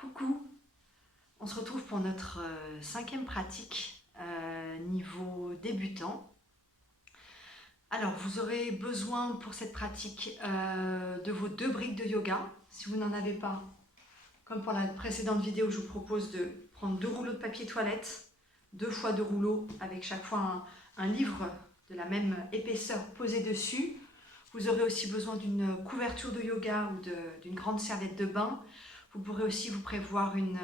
Coucou, on se retrouve pour notre cinquième pratique niveau débutant. Alors vous aurez besoin pour cette pratique de vos 2 briques de yoga. Si vous n'en avez pas, comme pour la précédente vidéo, je vous propose de prendre 2 rouleaux de papier toilette, 2 fois 2 rouleaux avec chaque fois un livre de la même épaisseur posé dessus. Vous aurez aussi besoin d'une couverture de yoga ou d'une grande serviette de bain. Vous pourrez aussi vous prévoir une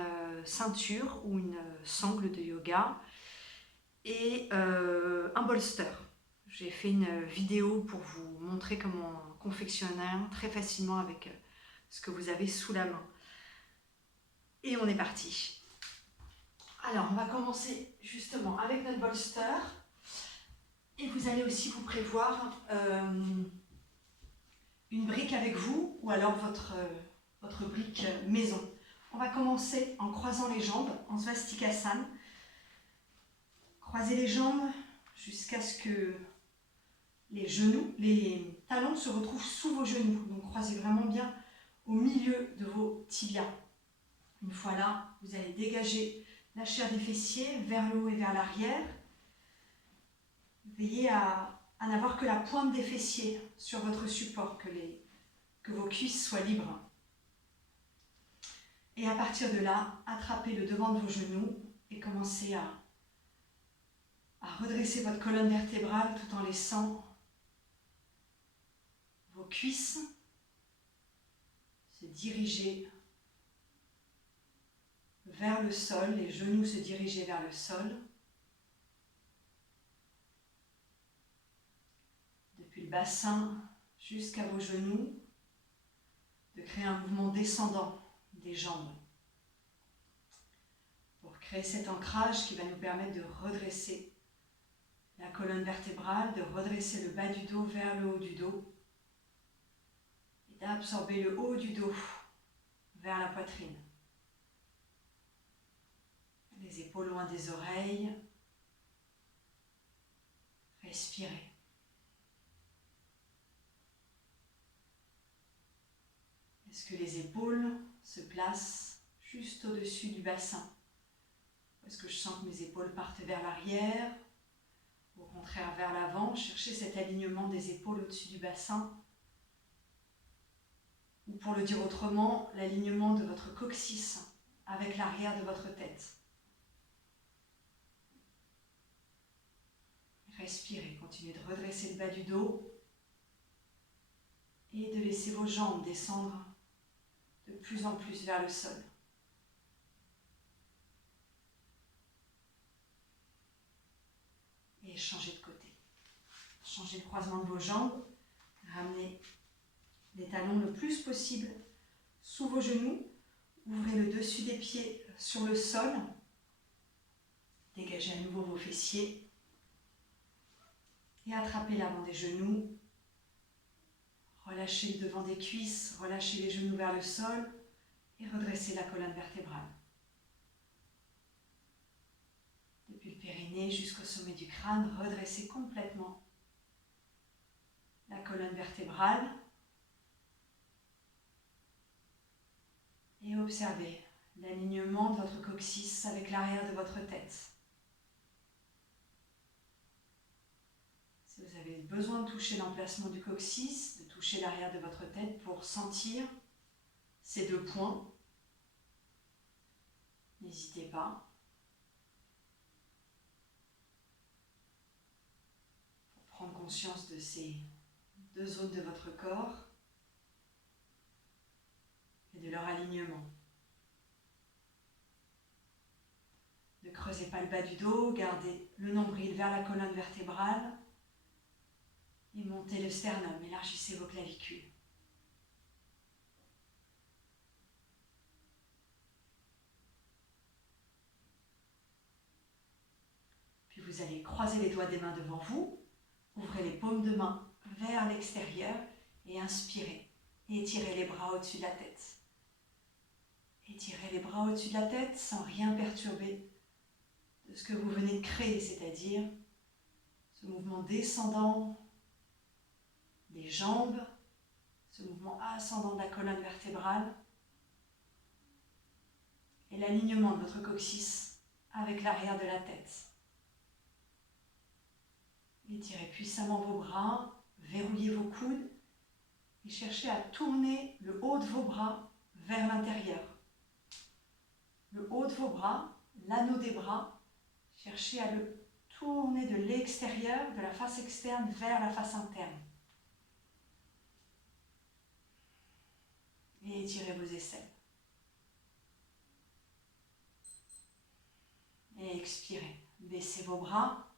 ceinture ou une sangle de yoga et un bolster. J'ai fait une vidéo pour vous montrer comment confectionner un très facilement avec ce que vous avez sous la main. Et on est parti. Alors, on va commencer justement avec notre bolster. Et vous allez aussi vous prévoir une brique avec vous ou alors votre brique maison. On va commencer en croisant les jambes, en Svastikasana. Croisez les jambes jusqu'à ce que les talons se retrouvent sous vos genoux. Donc croisez vraiment bien au milieu de vos tibias. Une fois là, vous allez dégager la chair des fessiers vers le haut et vers l'arrière. Veillez à n'avoir que la pointe des fessiers sur votre support, que vos cuisses soient libres. Et à partir de là, attrapez le devant de vos genoux et commencez à redresser votre colonne vertébrale tout en laissant vos cuisses se diriger vers le sol, les genoux se diriger vers le sol. Depuis le bassin jusqu'à vos genoux, de créer un mouvement descendant des jambes pour créer cet ancrage qui va nous permettre de redresser la colonne vertébrale, de redresser le bas du dos vers le haut du dos et d'absorber le haut du dos vers la poitrine. Les épaules loin des oreilles. Respirez. Est-ce que les épaules se placent juste au-dessus du bassin? Est-ce que je sens que mes épaules partent vers l'arrière? Au contraire, vers l'avant. Cherchez cet alignement des épaules au-dessus du bassin. Ou pour le dire autrement, l'alignement de votre coccyx avec l'arrière de votre tête. Respirez, continuez de redresser le bas du dos et de laisser vos jambes descendre de plus en plus vers le sol. Et changez de côté. Changez le croisement de vos jambes. Ramenez les talons le plus possible sous vos genoux. Ouvrez le dessus des pieds sur le sol. Dégagez à nouveau vos fessiers. Et attrapez l'avant des genoux. Relâchez le devant des cuisses. Relâchez les genoux vers le sol. Et redressez la colonne vertébrale. Depuis le périnée jusqu'au sommet du crâne, redressez complètement la colonne vertébrale. Et observez l'alignement de votre coccyx avec l'arrière de votre tête. Si vous avez besoin de toucher l'emplacement du coccyx, de toucher l'arrière de votre tête pour sentir ces 2 points, n'hésitez pas. Pour prendre conscience de ces 2 zones de votre corps et de leur alignement. Ne creusez pas le bas du dos, gardez le nombril vers la colonne vertébrale et montez le sternum, élargissez vos clavicules. Puis vous allez croiser les doigts des mains devant vous, ouvrez les paumes de main vers l'extérieur et inspirez. Étirez les bras au-dessus de la tête. Étirez les bras au-dessus de la tête sans rien perturber de ce que vous venez de créer, c'est-à-dire ce mouvement descendant des jambes, ce mouvement ascendant de la colonne vertébrale. et l'alignement de votre coccyx avec l'arrière de la tête. Étirez puissamment vos bras, verrouillez vos coudes et cherchez à tourner le haut de vos bras vers l'intérieur. Le haut de vos bras, l'anneau des bras, cherchez à le tourner de l'extérieur, de la face externe vers la face interne. Et étirez vos aisselles. Et expirez. Baissez vos bras.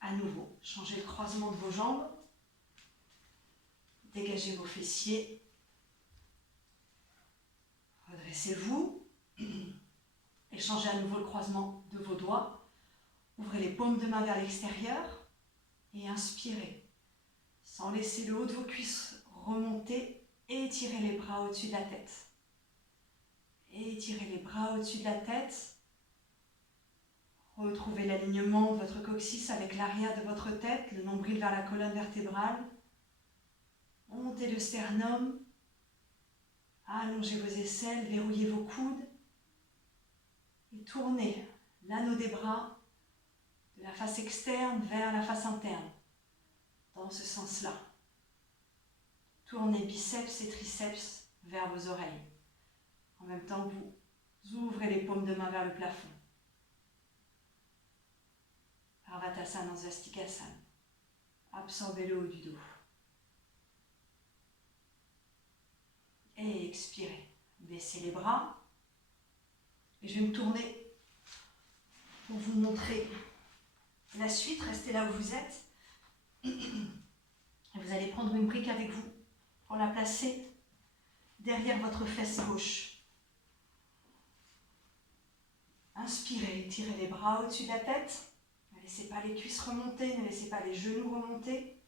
À nouveau, changez le croisement de vos jambes. Dégagez vos fessiers. Redressez-vous. Et changez à nouveau le croisement de vos doigts. Ouvrez les paumes de main vers l'extérieur. Et inspirez. Sans laisser le haut de vos cuisses remonter. Étirez les bras au-dessus de la tête. Étirez les bras au-dessus de la tête. Retrouvez l'alignement de votre coccyx avec l'arrière de votre tête, le nombril vers la colonne vertébrale. Montez le sternum. Allongez vos aisselles, verrouillez vos coudes. Et tournez l'anneau des bras de la face externe vers la face interne. Dans ce sens-là. Tournez biceps et triceps vers vos oreilles. En même temps, vous ouvrez les paumes de main vers le plafond. Parvatasana, Svastikasana. Absorbez le haut du dos. Et expirez. Baissez les bras. Et je vais me tourner pour vous montrer la suite. Restez là où vous êtes. Et vous allez prendre une brique avec vous pour la placer derrière votre fesse gauche. Inspirez, étirez les bras au-dessus de la tête. Ne laissez pas les cuisses remonter, ne laissez pas les genoux remonter.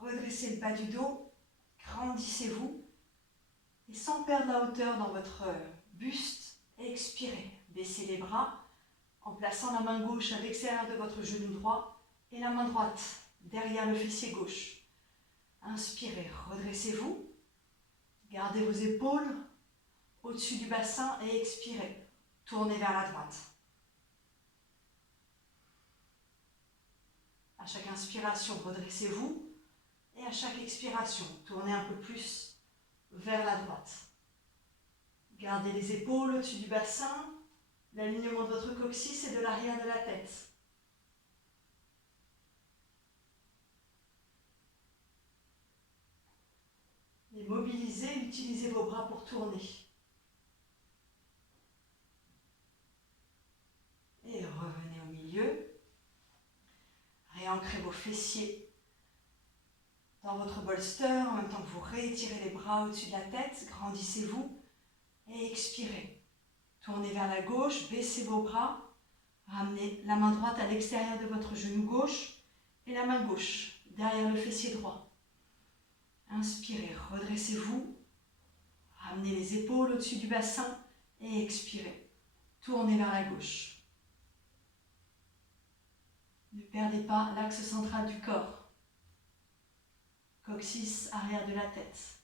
Redressez le bas du dos, grandissez-vous. Et sans perdre la hauteur dans votre buste, expirez. Baissez les bras en plaçant la main gauche à l'extérieur de votre genou droit et la main droite derrière le fessier gauche. Inspirez, redressez-vous. Gardez vos épaules au-dessus du bassin et expirez. Tournez vers la droite. À chaque inspiration, redressez-vous. Et à chaque expiration, tournez un peu plus vers la droite. Gardez les épaules au-dessus du bassin, l'alignement de votre coccyx et de l'arrière de la tête. Et mobilisez, utilisez vos bras pour tourner. Et revenez au milieu. Réancrez vos fessiers dans votre bolster en même temps que vous réétirez les bras au-dessus de la tête. Grandissez-vous et expirez. Tournez vers la gauche, baissez vos bras. Ramenez la main droite à l'extérieur de votre genou gauche et la main gauche derrière le fessier droit. Inspirez, redressez-vous. Ramenez les épaules au-dessus du bassin et expirez. Tournez vers la gauche. Ne perdez pas l'axe central du corps. Coccyx, arrière de la tête.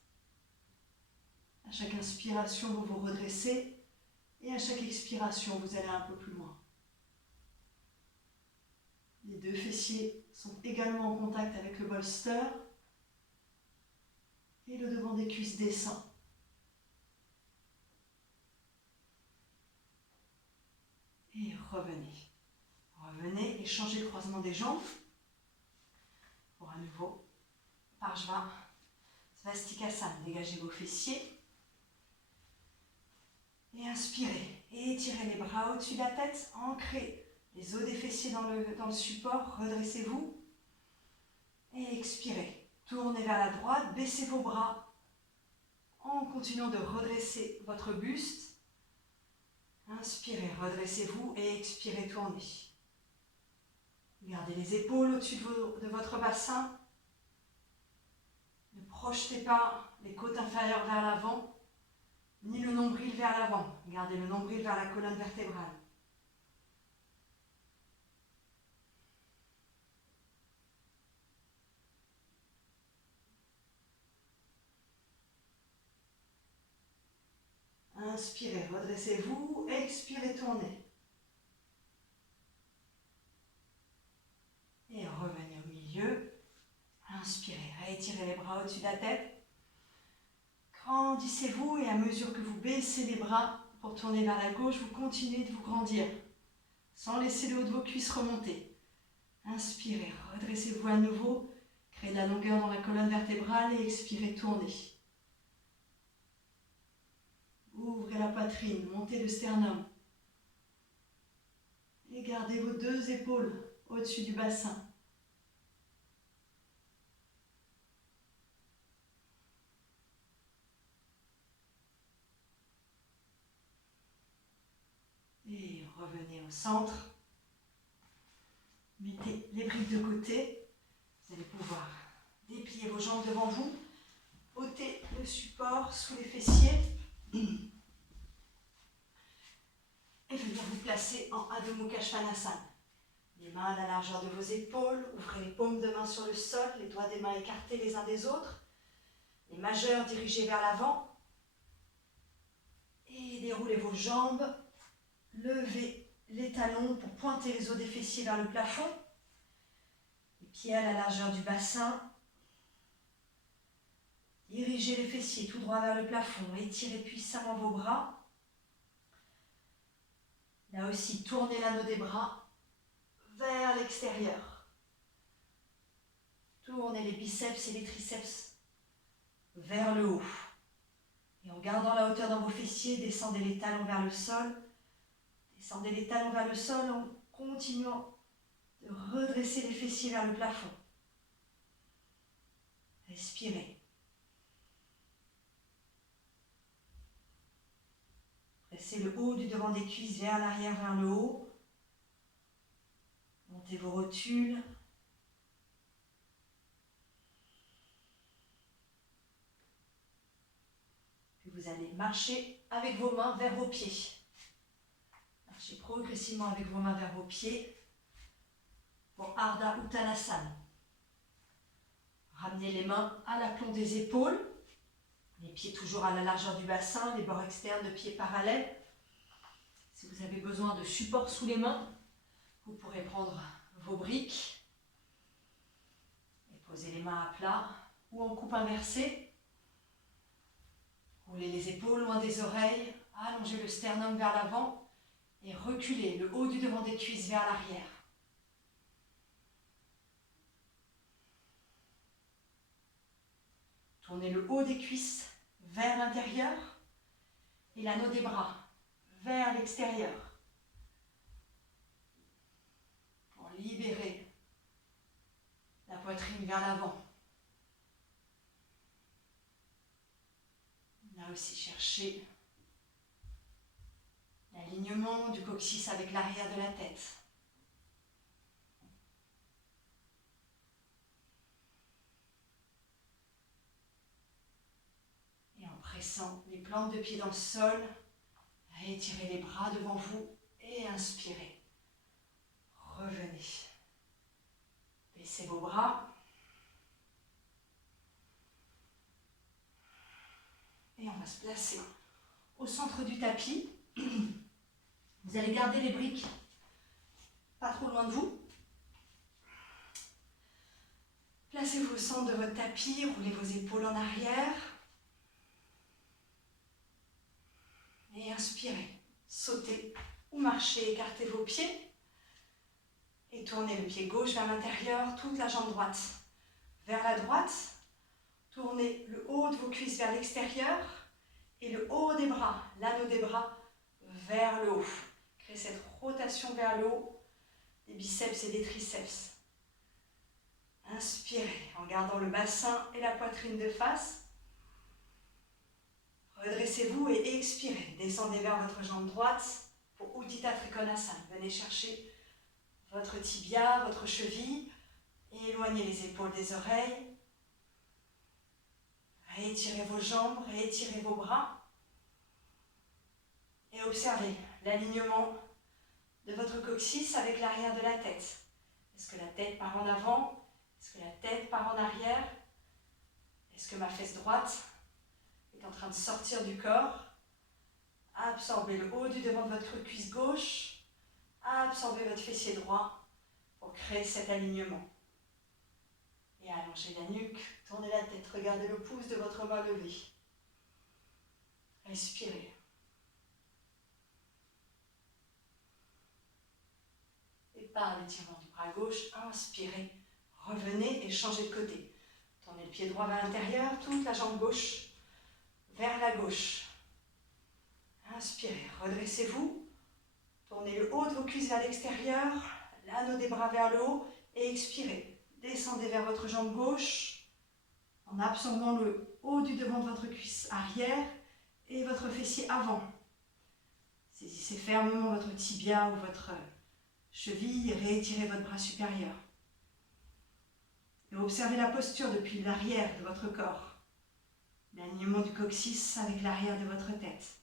À chaque inspiration, vous vous redressez et à chaque expiration, vous allez un peu plus loin. Les deux fessiers sont également en contact avec le bolster et le devant des cuisses descend. Et revenez. Revenez et changez le croisement des jambes pour à nouveau Parshva Svastikasana. Dégagez vos fessiers et inspirez. Et étirez les bras au-dessus de la tête. Ancrez les os des fessiers dans le support. Redressez-vous et expirez. Tournez vers la droite. Baissez vos bras en continuant de redresser votre buste. Inspirez, redressez-vous et expirez, tournez. Gardez les épaules au-dessus de votre bassin. Ne projetez pas les côtes inférieures vers l'avant, ni le nombril vers l'avant. Gardez le nombril vers la colonne vertébrale. Inspirez, redressez-vous. Expirez, tournez. Et revenez au milieu. Inspirez, réétirez les bras au-dessus de la tête. Grandissez-vous et à mesure que vous baissez les bras pour tourner vers la gauche, vous continuez de vous grandir sans laisser le haut de vos cuisses remonter. Inspirez, redressez-vous à nouveau. Créez de la longueur dans la colonne vertébrale et expirez, tournez. Ouvrez la poitrine, montez le sternum. Et gardez vos deux épaules au-dessus du bassin. Et revenez au centre. Mettez les briques de côté. Vous allez pouvoir déplier vos jambes devant vous. Ôtez le support sous les fessiers. Et venir vous placer en Adho Mukha Svanasana. Les mains à la largeur de vos épaules. Ouvrez les paumes de main sur le sol. Les doigts des mains écartés les uns des autres. Les majeurs dirigés vers l'avant. Et déroulez vos jambes. Levez les talons pour pointer les os des fessiers vers le plafond. Les pieds à la largeur du bassin. Dirigez les fessiers tout droit vers le plafond. Étirez puissamment vos bras. Là aussi, tournez l'anneau des bras vers l'extérieur. Tournez les biceps et les triceps vers le haut. Et en gardant la hauteur dans vos fessiers, descendez les talons vers le sol. Descendez les talons vers le sol en continuant de redresser les fessiers vers le plafond. Respirez. Pressez le haut du devant des cuisses vers l'arrière, vers le haut. Montez vos rotules. Puis vous allez marcher avec vos mains vers vos pieds. Marchez progressivement avec vos mains vers vos pieds pour Ardha Uttanasana. Ramenez les mains à l'aplomb des épaules. Les pieds toujours à la largeur du bassin, les bords externes de pieds parallèles. Si vous avez besoin de support sous les mains, vous pourrez prendre vos briques et poser les mains à plat ou en coupe inversée. Roulez les épaules loin des oreilles, allongez le sternum vers l'avant et reculez le haut du devant des cuisses vers l'arrière. Tournez le haut des cuisses vers l'intérieur et l'anneau des bras vers l'extérieur pour libérer la poitrine vers l'avant. Là aussi, cherchez l'alignement du coccyx avec l'arrière de la tête. Pressant les plantes de pied dans le sol, réétirez les bras devant vous et inspirez. Revenez. Baissez vos bras. Et on va se placer au centre du tapis. Vous allez garder les briques pas trop loin de vous. Placez-vous au centre de votre tapis, roulez vos épaules en arrière. Et inspirez, sautez ou marchez, écartez vos pieds et tournez le pied gauche vers l'intérieur, toute la jambe droite vers la droite. Tournez le haut de vos cuisses vers l'extérieur et le haut des bras, l'anneau des bras vers le haut. Créez cette rotation vers le haut des biceps et des triceps. Inspirez en gardant le bassin et la poitrine de face. Redressez-vous et expirez. Descendez vers votre jambe droite pour Utthita Trikonasana. Venez chercher votre tibia, votre cheville. Et éloignez les épaules des oreilles. Réétirez vos jambes, réétirez vos bras. Et observez l'alignement de votre coccyx avec l'arrière de la tête. Est-ce que la tête part en avant? Est-ce que la tête part en arrière? Est-ce que ma fesse droite est en train de sortir du corps? Absorbez le haut du devant de votre cuisse gauche. Absorbez votre fessier droit pour créer cet alignement. Et allongez la nuque, tournez la tête, regardez le pouce de votre main levée. Respirez. Et par l'étirement du bras gauche, inspirez, revenez et changez de côté. Tournez le pied droit vers l'intérieur, toute la jambe gauche vers la gauche. Inspirez, redressez-vous. Tournez le haut de vos cuisses vers l'extérieur, l'anneau des bras vers le haut et expirez. Descendez vers votre jambe gauche en absorbant le haut du devant de votre cuisse arrière et votre fessier avant. Saisissez fermement votre tibia ou votre cheville et réétirez votre bras supérieur. Et observez la posture depuis l'arrière de votre corps. L'alignement du coccyx avec l'arrière de votre tête.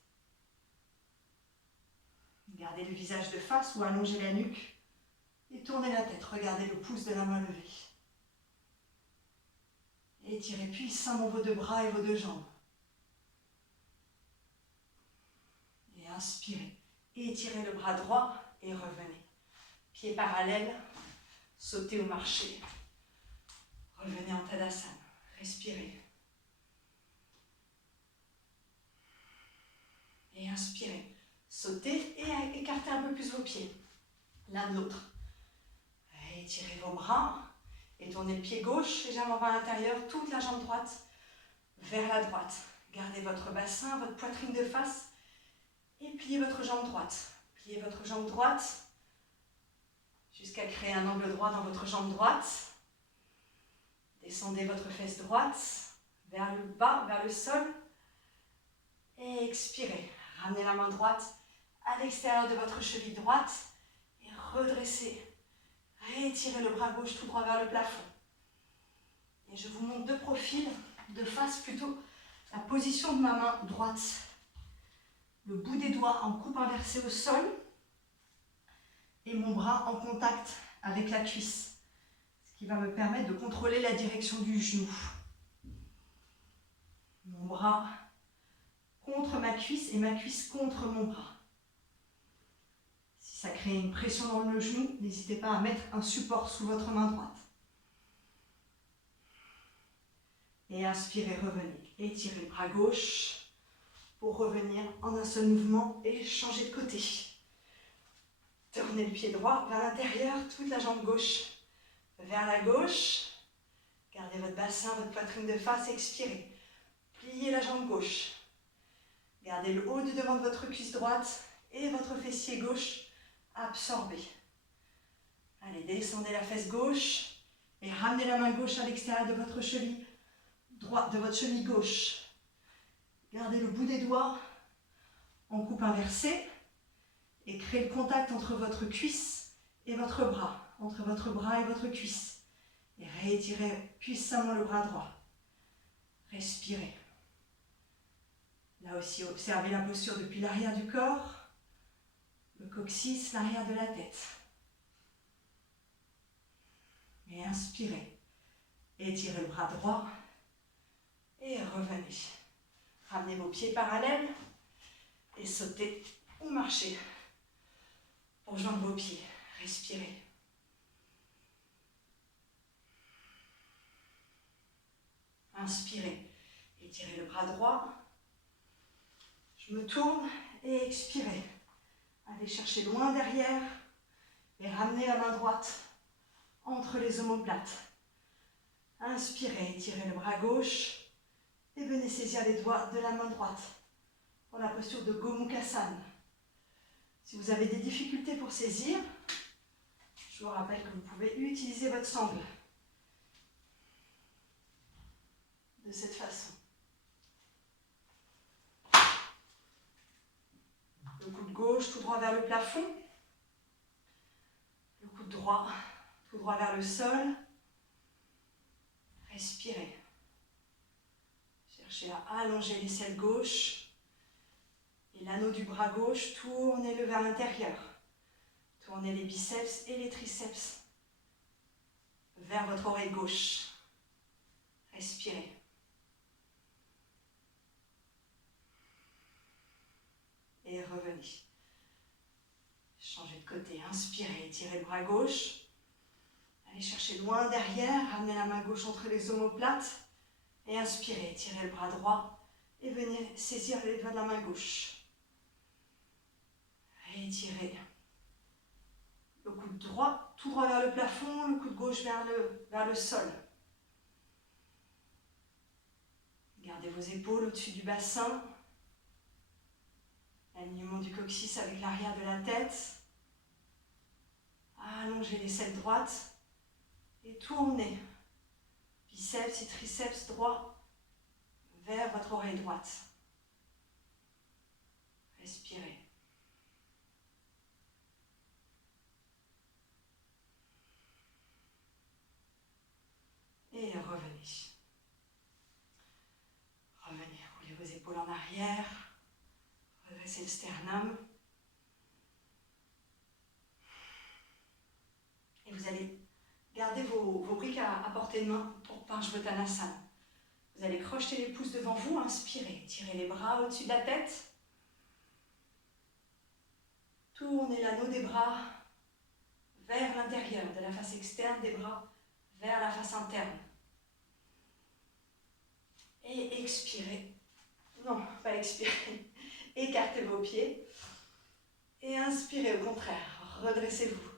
Gardez le visage de face ou allongez la nuque et tournez la tête. Regardez le pouce de la main levée. Étirez puissamment vos deux bras et vos deux jambes. Et inspirez. Étirez le bras droit et revenez. Pieds parallèles, sautez ou marchez. Revenez en Tadasana. Respirez. Et inspirez. Sautez et écartez un peu plus vos pieds. L'un de l'autre. Étirez vos bras et tournez le pied gauche légèrement vers l'intérieur, toute la jambe droite vers la droite. Gardez votre bassin, votre poitrine de face et pliez votre jambe droite. Pliez votre jambe droite jusqu'à créer un angle droit dans votre jambe droite. Descendez votre fesse droite vers le bas, vers le sol. Et expirez. Ramenez la main droite à l'extérieur de votre cheville droite et redressez. Réétirez le bras gauche tout droit vers le plafond. Et je vous montre de profil, de face plutôt, la position de ma main droite. Le bout des doigts en coupe inversée au sol et mon bras en contact avec la cuisse. Ce qui va me permettre de contrôler la direction du genou. Mon bras contre ma cuisse et ma cuisse contre mon bras. Si ça crée une pression dans le genou, n'hésitez pas à mettre un support sous votre main droite. Et inspirez, revenez. Étirez le bras gauche pour revenir en un seul mouvement et changer de côté. Tournez le pied droit vers l'intérieur, toute la jambe gauche vers la gauche. Gardez votre bassin, votre poitrine de face, expirez. Pliez la jambe gauche. Gardez le haut du devant de votre cuisse droite et votre fessier gauche absorbé. Allez, descendez la fesse gauche et ramenez la main gauche à l'extérieur de votre cheville droite, de votre cheville gauche. Gardez le bout des doigts en coupe inversée et créez le contact entre votre cuisse et votre bras, entre votre bras et votre cuisse. Et réétirez puissamment le bras droit. Respirez. Là aussi, observez la posture depuis l'arrière du corps, le coccyx, l'arrière de la tête. Et inspirez. Étirez le bras droit et revenez. Ramenez vos pieds parallèles et sautez ou marchez pour joindre vos pieds. Respirez. Inspirez. Étirez le bras droit. Je me tourne et expirez. Allez chercher loin derrière et ramenez la main droite entre les omoplates. Inspirez, étirez le bras gauche et venez saisir les doigts de la main droite pour la posture de Gomukhasana. Si vous avez des difficultés pour saisir, je vous rappelle que vous pouvez utiliser votre sangle de cette façon. Le coude gauche tout droit vers le plafond. Le coude droit tout droit vers le sol. Respirez. Cherchez à allonger l'aisselle gauche. Et l'anneau du bras gauche, tournez-le vers l'intérieur. Tournez les biceps et les triceps vers votre oreille gauche. Respirez. Et revenez. Changez de côté, inspirez, étirez le bras gauche. Allez chercher loin derrière, ramenez la main gauche entre les omoplates. Et inspirez, étirez le bras droit et venez saisir les doigts de la main gauche. Et étirez. Le coude droit, tout droit vers le plafond, le coude gauche vers le sol. Gardez vos épaules au-dessus du bassin. Alignement du coccyx avec l'arrière de la tête. Allongez l'aisselle droite et tournez. Biceps et triceps droits vers votre oreille droite. Respirez. Et revenez. Revenez, roulez vos épaules en arrière. Redressez le sternum. Et vous allez garder vos briques à portée de main pour Parsvottanasana. Vous allez crocheter les pouces devant vous, inspirez. Tirez les bras au-dessus de la tête. Tournez l'anneau des bras vers l'intérieur, de la face externe des bras vers la face interne. Et expirez. Non, pas expirez. Écartez vos pieds. Et inspirez au contraire. Redressez-vous.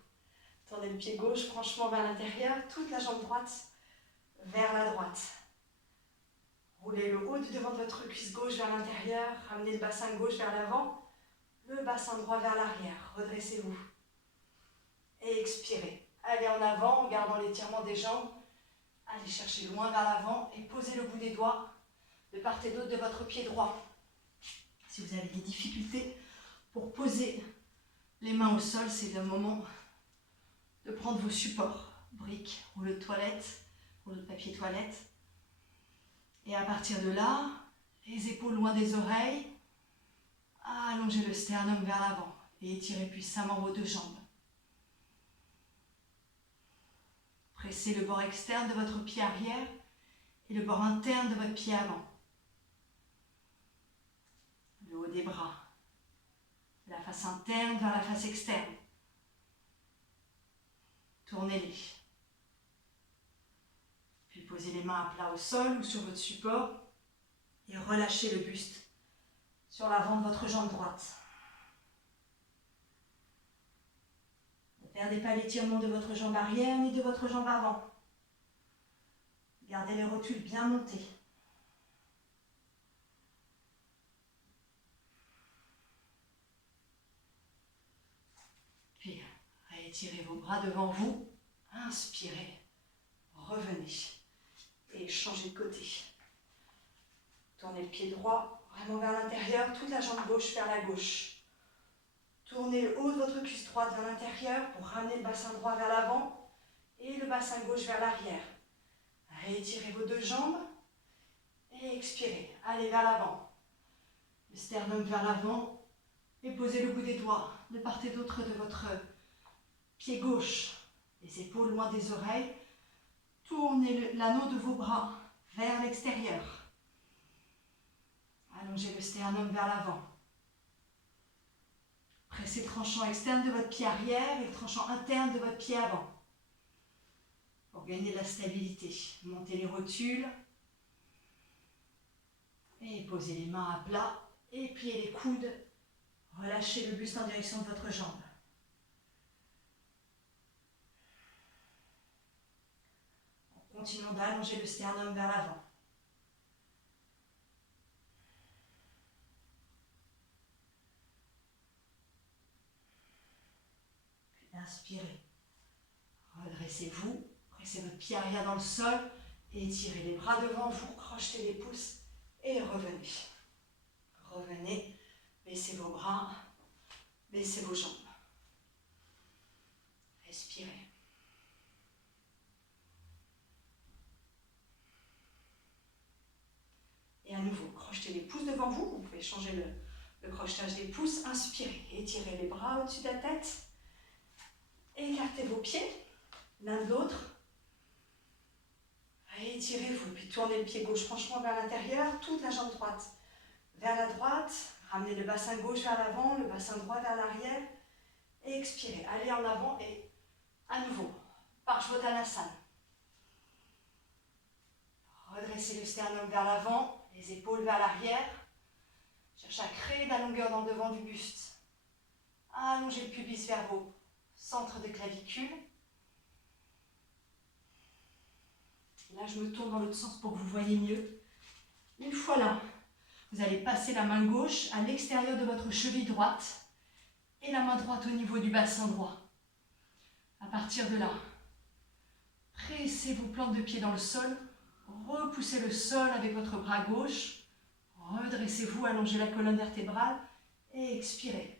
Tournez le pied gauche franchement vers l'intérieur, toute la jambe droite vers la droite. Roulez le haut du devant de votre cuisse gauche vers l'intérieur, ramenez le bassin gauche vers l'avant, le bassin droit vers l'arrière. Redressez-vous. Et expirez. Allez en avant en gardant l'étirement des jambes. Allez chercher loin vers l'avant et posez le bout des doigts de part et d'autre de votre pied droit. Si vous avez des difficultés pour poser les mains au sol, c'est le moment de prendre vos supports, briques, rouleau de toilette, rouleau de papier toilette. Et à partir de là, les épaules loin des oreilles, allongez le sternum vers l'avant et étirez puissamment vos deux jambes. Pressez le bord externe de votre pied arrière et le bord interne de votre pied avant. Le haut des bras, de la face interne vers la face externe. Tournez-les. Puis posez les mains à plat au sol ou sur votre support et relâchez le buste sur l'avant de votre jambe droite. Ne perdez pas l'étirement de votre jambe arrière ni de votre jambe avant. Gardez les rotules bien montées. Puis réétirez vos bras devant vous. Inspirez. Revenez. Et changez de côté. Tournez le pied droit vraiment vers l'intérieur, toute la jambe gauche vers la gauche. Tournez le haut de votre cuisse droite vers l'intérieur pour ramener le bassin droit vers l'avant et le bassin gauche vers l'arrière. Réétirez vos deux jambes et expirez. Allez vers l'avant. Le sternum vers l'avant et posez le bout des doigts de part et d'autre de votre pied gauche. Les épaules loin des oreilles. Tournez l'anneau de vos bras vers l'extérieur. Allongez le sternum vers l'avant. Pressez le tranchant externe de votre pied arrière et le tranchant interne de votre pied avant. Pour gagner de la stabilité, montez les rotules. Et posez les mains à plat et pliez les coudes. Relâchez le buste en direction de votre jambe. Continuons d'allonger le sternum vers l'avant. Puis inspirez. Redressez-vous. Pressez votre pied arrière dans le sol. Et étirez les bras devant vous. Crochetez les pouces. Et revenez. Revenez. Baissez vos bras. Baissez vos jambes. Respirez. Et à nouveau, crochetez les pouces devant vous. Vous pouvez changer le crochetage des pouces. Inspirez. Étirez les bras au-dessus de la tête. Écartez vos pieds l'un de l'autre. Étirez-vous. Puis tournez le pied gauche franchement vers l'intérieur. Toute la jambe droite vers la droite. Ramenez le bassin gauche vers l'avant, le bassin droit vers l'arrière. Et expirez. Allez en avant et à nouveau, Parshvottanasana. Redressez le sternum vers l'avant, les épaules vers l'arrière. Cherchez à créer de la longueur dans le devant du buste. Allongez le pubis vers vos centres de clavicule. Là, je me tourne dans l'autre sens pour que vous voyez mieux. Une fois là, vous allez passer la main gauche à l'extérieur de votre cheville droite et la main droite au niveau du bassin droit. À partir de là, pressez vos plantes de pied dans le sol, repoussez le sol avec votre bras gauche, redressez-vous, allongez la colonne vertébrale et expirez.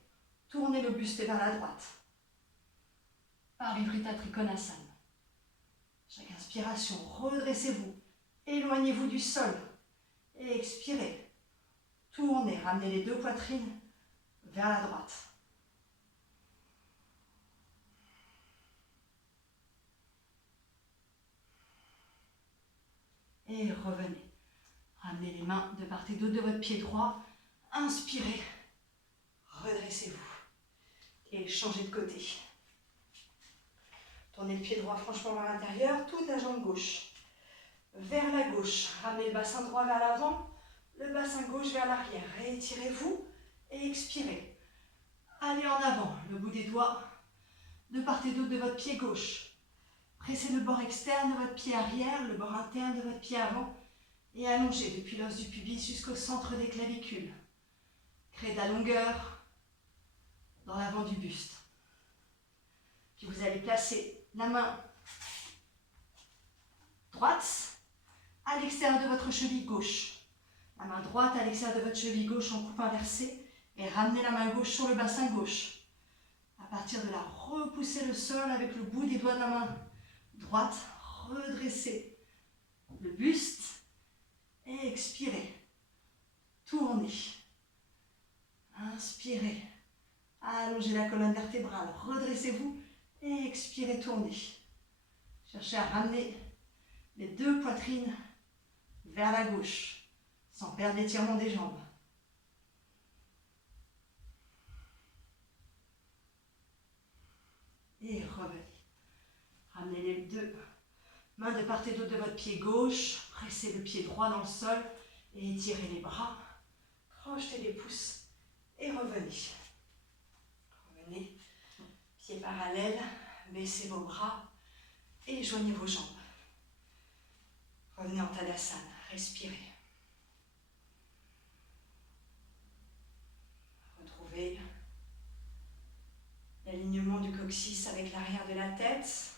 Tournez le buste vers la droite. Parivrtta Trikonasana. Chaque inspiration, redressez-vous, éloignez-vous du sol et expirez. Tournez, ramenez les deux poitrines vers la droite. Et revenez. Ramenez les mains de part et d'autre de votre pied droit. Inspirez. Redressez-vous. Et changez de côté. Tournez le pied droit franchement vers l'intérieur, toute la jambe gauche. Vers la gauche. Ramenez le bassin droit vers l'avant, le bassin gauche vers l'arrière. Réétirez-vous et expirez. Allez en avant, le bout des doigts de part et d'autre de votre pied gauche. Pressez le bord externe de votre pied arrière, le bord interne de votre pied avant et allongez depuis l'os du pubis jusqu'au centre des clavicules. Créez de la longueur dans l'avant du buste. Puis vous allez placer la main droite à l'extérieur de votre cheville gauche. La main droite à l'extérieur de votre cheville gauche en coupe inversée et ramenez la main gauche sur le bassin gauche. À partir de là, repoussez le sol avec le bout des doigts de la main droite, redressez le buste et expirez. Tournez. Inspirez. Allongez la colonne vertébrale, redressez-vous et expirez, tournez. Cherchez à ramener les deux poitrines vers la gauche, sans perdre l'étirement des jambes. Et revenez. Ramenez les deux mains de part et d'autre de votre pied gauche, pressez le pied droit dans le sol et étirez les bras, crochetez les pouces et revenez. Revenez, pieds parallèles, baissez vos bras et joignez vos jambes. Revenez en Tadasana, respirez. Retrouvez l'alignement du coccyx avec l'arrière de la tête.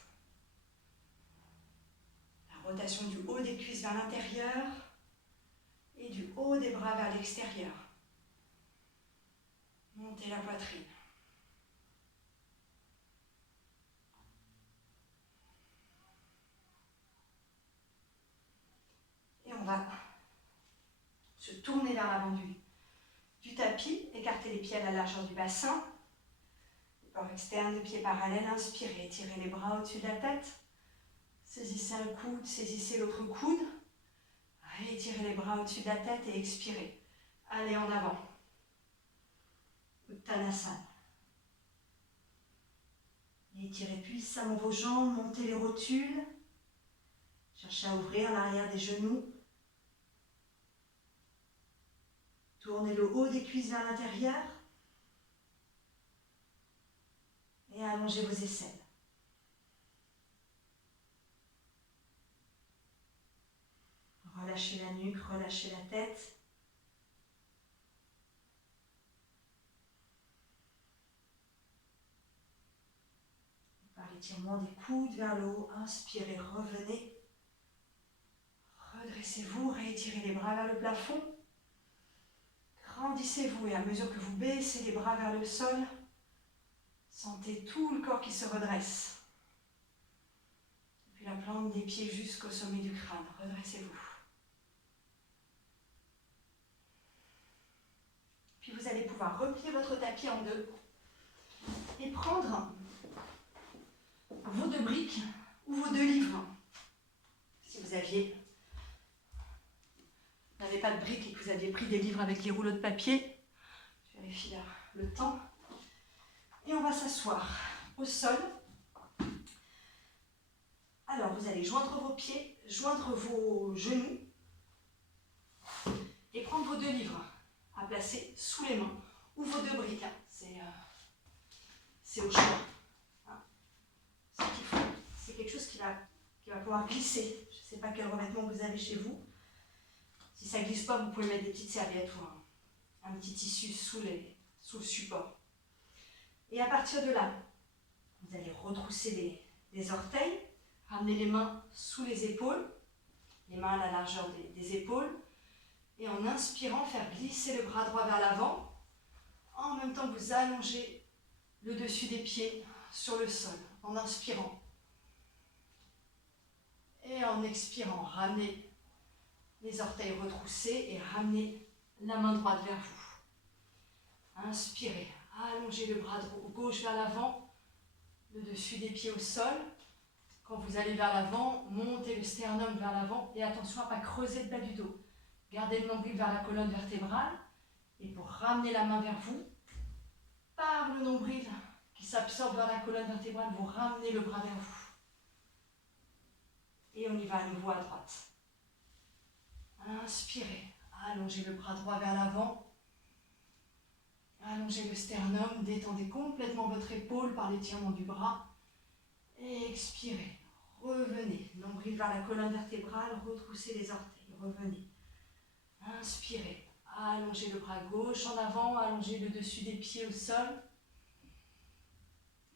La rotation du haut des cuisses vers l'intérieur et du haut des bras vers l'extérieur. Montez la poitrine. Et on va se tourner vers l'avant du tapis, écarter les pieds à la largeur du bassin. Port externe de pieds parallèles, inspirez, tirez les bras au-dessus de la tête. Saisissez un coude, saisissez l'autre coude. Rétirez les bras au-dessus de la tête et expirez. Allez en avant. Uttanasana. Étirez puissamment vos jambes, montez les rotules. Cherchez à ouvrir l'arrière des genoux. Tournez le haut des cuisses vers l'intérieur. Et allongez vos aisselles. Relâchez la nuque, relâchez la tête. Par l'étirement des coudes vers le haut, inspirez, revenez. Redressez-vous, réétirez les bras vers le plafond. Grandissez-vous et à mesure que vous baissez les bras vers le sol, sentez tout le corps qui se redresse. Depuis la plante des pieds jusqu'au sommet du crâne, redressez-vous. Puis vous allez pouvoir replier votre tapis en deux et prendre vos deux briques ou vos deux livres. Si vous n'avez pas de briques et que vous aviez pris des livres avec les rouleaux de papier, vérifie le temps. Et on va s'asseoir au sol. Alors, vous allez joindre vos pieds, joindre vos genoux et prendre vos 2 livres à placer sous les mains ou vos 2 briques. C'est au choix. Hein. Ce qu'il faut, c'est quelque chose qui va pouvoir glisser. Je ne sais pas quel revêtement vous avez chez vous. Si ça ne glisse pas, vous pouvez mettre des petites serviettes ou un petit tissu sous le support. Et à partir de là, vous allez retrousser les orteils, ramener les mains sous les épaules, les mains à la largeur des épaules, et en inspirant, faire glisser le bras droit vers l'avant. En même temps, vous allongez le dessus des pieds sur le sol, en inspirant. Et en expirant, ramenez les orteils retroussés et ramenez la main droite vers vous. Inspirez, allongez le bras gauche vers l'avant, le dessus des pieds au sol. Quand vous allez vers l'avant, montez le sternum vers l'avant et attention à ne pas creuser le bas du dos. Gardez le nombril vers la colonne vertébrale et pour ramener la main vers vous, par le nombril qui s'absorbe vers la colonne vertébrale, vous ramenez le bras vers vous. Et on y va à nouveau à droite. Inspirez, allongez le bras droit vers l'avant. Allongez le sternum, détendez complètement votre épaule par l'étirement du bras. Et expirez, revenez, nombril vers la colonne vertébrale, retroussez les orteils, revenez. Inspirez, allongez le bras gauche en avant, allongez le dessus des pieds au sol.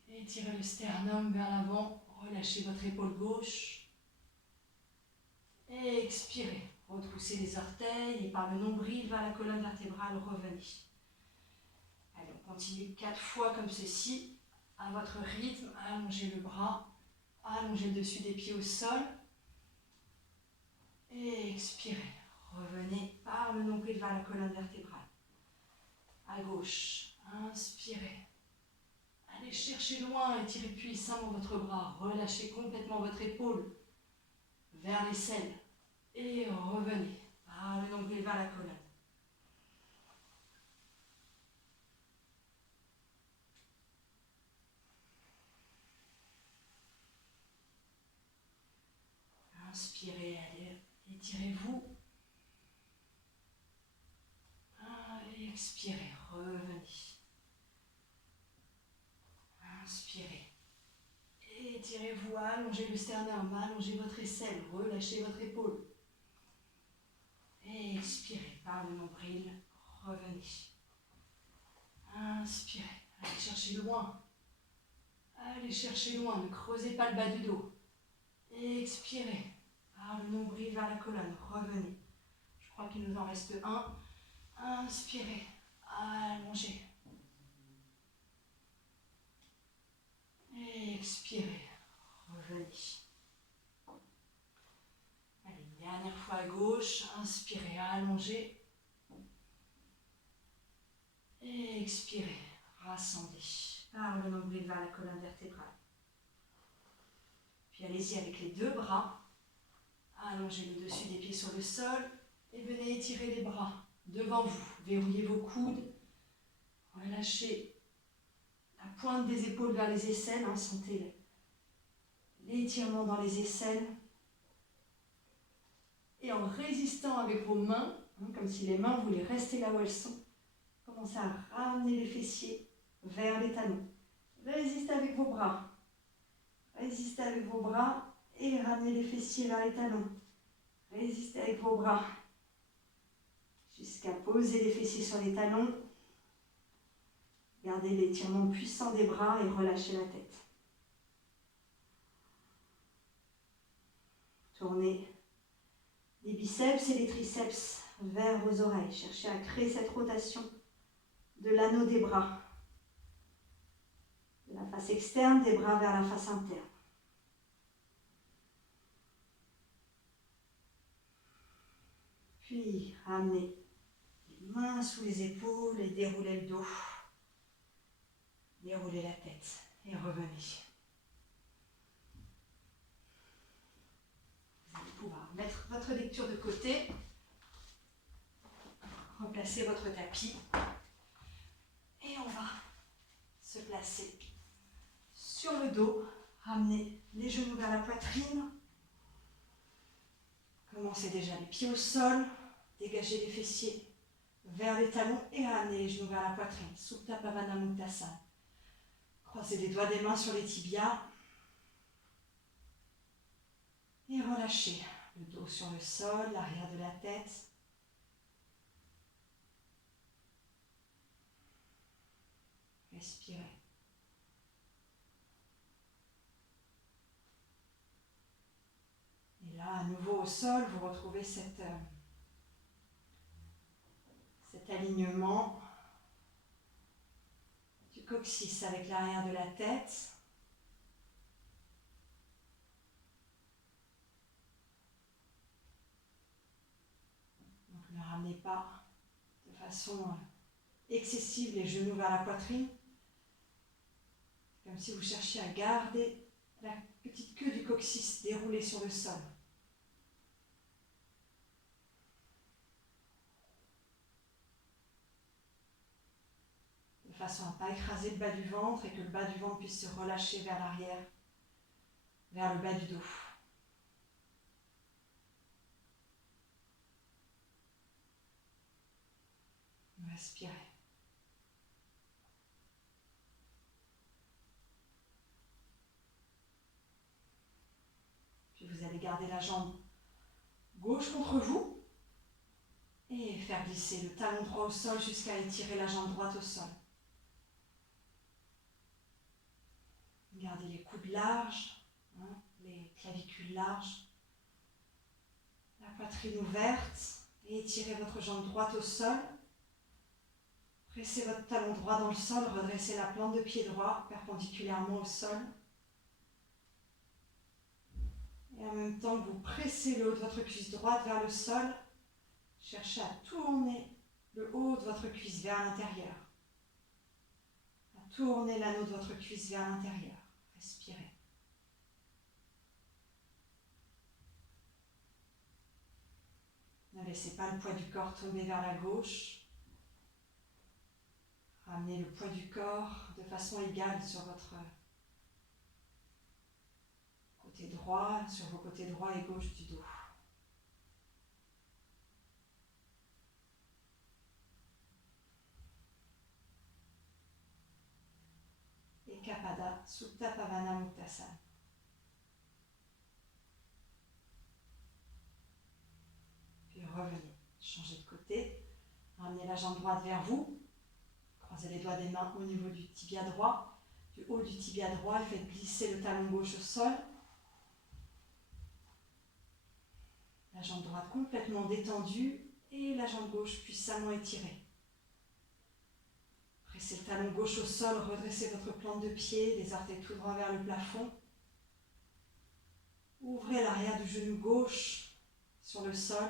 Étirez le sternum vers l'avant, relâchez votre épaule gauche. Et expirez, retroussez les orteils et par le nombril vers la colonne vertébrale, revenez. Allez, on continue 4 fois comme ceci, à votre rythme, allongez le bras, allongez le dessus des pieds au sol. Et expirez, revenez par le nombril vers la colonne vertébrale. À gauche, inspirez. Allez chercher loin, étirez puissamment votre bras, relâchez complètement votre épaule vers l'aisselle et revenez par le nombril vers la colonne. Inspirez, allez, étirez-vous. Et expirez, revenez. Inspirez. Étirez-vous, allongez le sternum, allongez votre aisselle, relâchez votre épaule. Et expirez par le nombril, revenez. Inspirez, allez chercher loin. Allez chercher loin, ne creusez pas le bas du dos. Expirez par le nombril vers la colonne, revenez. Je crois qu'il nous en reste un. Inspirez, allongez. Et expirez, revenez. Allez, une dernière fois à gauche, inspirez, allongez. Et expirez, rassemblez par le nombril vers la colonne vertébrale. Puis allez-y avec les 2 bras. Allongez le dessus des pieds sur le sol et venez étirer les bras devant vous. Verrouillez vos coudes. Relâchez la pointe des épaules vers les aisselles. Sentez l'étirement dans les aisselles. Et en résistant avec vos mains, comme si les mains voulaient rester là où elles sont, commencez à ramener les fessiers vers les talons. Résistez avec vos bras. Résistez avec vos bras et ramenez les fessiers vers les talons. Résistez avec vos bras jusqu'à poser les fessiers sur les talons. Gardez l'étirement puissant des bras et relâchez la tête. Tournez les biceps et les triceps vers vos oreilles. Cherchez à créer cette rotation de l'anneau des bras. De la face externe des bras vers la face interne. Puis ramenez les mains sous les épaules et déroulez le dos. Déroulez la tête et revenez. Vous allez pouvoir mettre votre lecture de côté. Replacez votre tapis. Et on va se placer sur le dos, ramener les genoux vers la poitrine. Commencez déjà les pieds au sol, dégagez les fessiers vers les talons et ramenez les genoux vers la poitrine. Supta Pavana Muktasana. Croisez les doigts des mains sur les tibias. Et relâchez le dos sur le sol, l'arrière de la tête. Respirez. Et là, à nouveau au sol, vous retrouvez cet alignement du coccyx avec l'arrière de la tête. Donc ne ramenez pas de façon excessive les genoux vers la poitrine. Comme si vous cherchiez à garder la petite queue du coccyx déroulée sur le sol. De façon à ne pas écraser le bas du ventre et que le bas du ventre puisse se relâcher vers l'arrière, vers le bas du dos. Respirez. Puis vous allez garder la jambe gauche contre vous et faire glisser le talon droit au sol jusqu'à étirer la jambe droite au sol. Gardez les coudes larges, les clavicules larges, la poitrine ouverte et étirez votre jambe droite au sol. Pressez votre talon droit dans le sol, redressez la plante de pied droit perpendiculairement au sol. Et en même temps que vous pressez le haut de votre cuisse droite vers le sol, cherchez à tourner le haut de votre cuisse vers l'intérieur. À tourner l'anneau de votre cuisse vers l'intérieur. Respirez. Ne laissez pas le poids du corps tomber vers la gauche. Ramenez le poids du corps de façon égale sur votre côté droit, sur vos côtés droit et gauche du dos. Ekapada Supta Pavana Muktasana. Puis revenez, changez de côté, ramenez la jambe droite vers vous, croisez les doigts des mains au niveau du tibia droit, du haut du tibia droit, et faites glisser le talon gauche au sol. La jambe droite complètement détendue et la jambe gauche puissamment étirée. Pressez le talon gauche au sol, redressez votre plante de pied, les orteils tout droit vers le plafond. Ouvrez l'arrière du genou gauche sur le sol.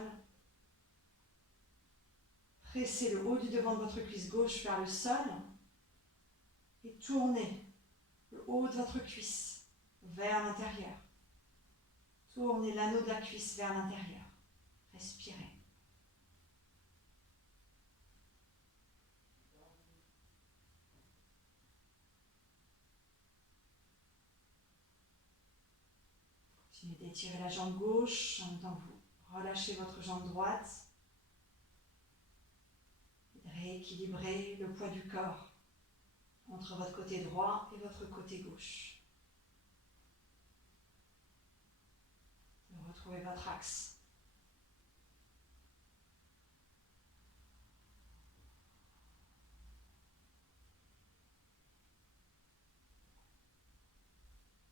Pressez le haut du devant de votre cuisse gauche vers le sol et tournez le haut de votre cuisse vers l'intérieur. Tournez l'anneau de la cuisse vers l'intérieur. Respirez. Continuez d'étirer la jambe gauche en même temps que vous relâchez votre jambe droite. Et de rééquilibrer le poids du corps entre votre côté droit et votre côté gauche. De retrouver votre axe.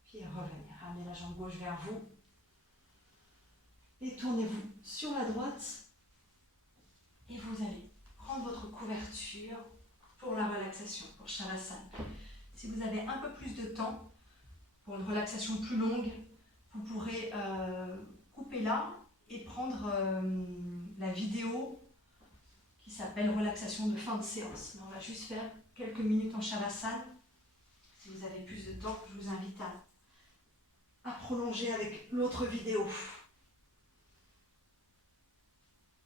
Puis revenez, ramenez la jambe gauche vers vous. Et tournez-vous sur la droite. Et vous allez prendre votre couverture pour la relaxation, pour Shavasana. Si vous avez un peu plus de temps, pour une relaxation plus longue, vous pourrez couper là et prendre la vidéo qui s'appelle relaxation de fin de séance. Mais on va juste faire quelques minutes en Shavasana. Si vous avez plus de temps, je vous invite à prolonger avec l'autre vidéo.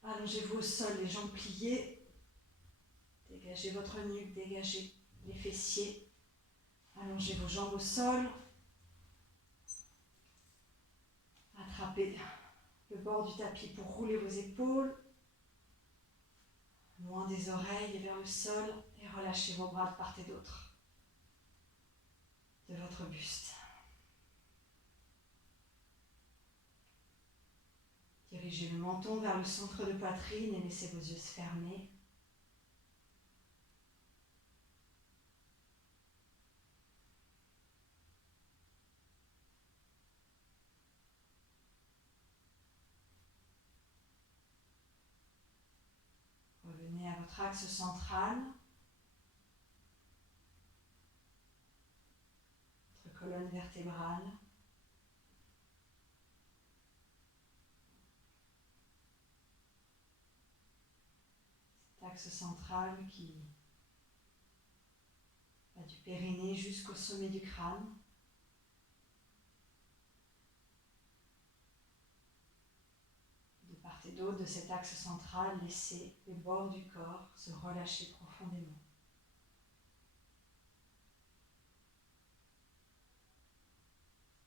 Allongez-vous au sol, les jambes pliées. Dégagez votre nuque, dégagez les fessiers. Allongez vos jambes au sol. Attrapez le bord du tapis pour rouler vos épaules. Loin des oreilles et vers le sol. Et relâchez vos bras de part et d'autre de votre buste. Dirigez le menton vers le centre de poitrine et laissez vos yeux se fermer. Revenez à votre axe central. Votre colonne vertébrale. Cet axe central qui va du périnée jusqu'au sommet du crâne. De part et d'autre de cet axe central, laissez les bords du corps se relâcher profondément.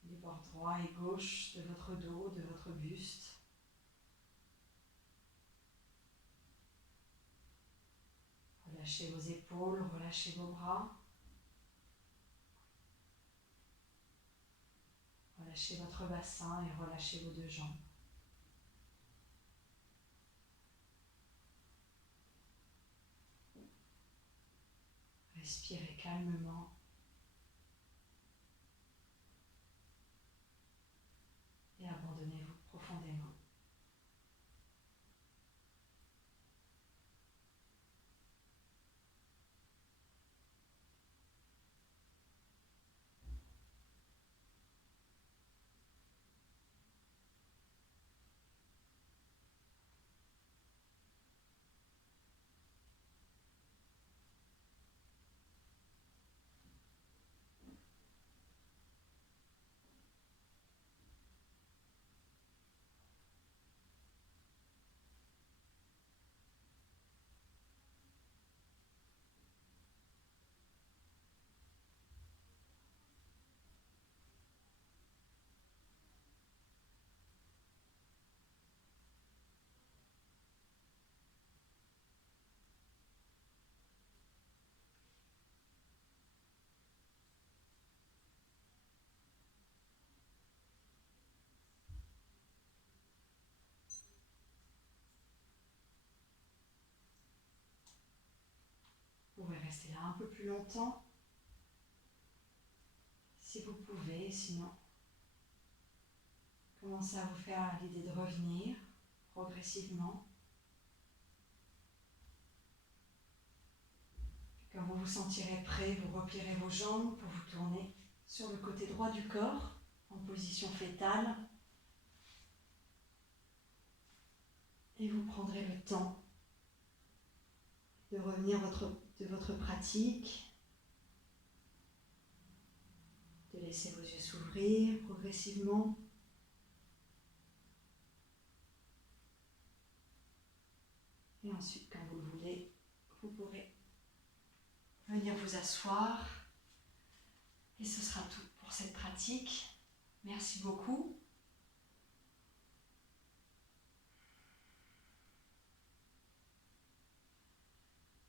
Les bords droits et gauche de votre dos, de votre buste. Relâchez vos épaules, relâchez vos bras. Relâchez votre bassin et relâchez vos deux jambes. Respirez calmement. Et abandonnez-vous profondément. Vous pouvez rester là un peu plus longtemps, si vous pouvez, sinon commencez à vous faire l'idée de revenir progressivement. Quand vous vous sentirez prêt, vous replierez vos jambes pour vous tourner sur le côté droit du corps, en position fétale. Et vous prendrez le temps de revenir de votre pratique, de laisser vos yeux s'ouvrir progressivement. Et ensuite, quand vous le voulez, vous pourrez venir vous asseoir. Et ce sera tout pour cette pratique. Merci beaucoup.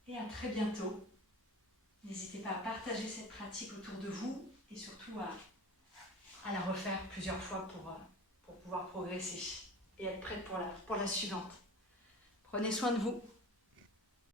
Et à très bientôt. N'hésitez pas à partager cette pratique autour de vous et surtout à la refaire plusieurs fois pour pouvoir progresser et être prête pour la suivante. Prenez soin de vous.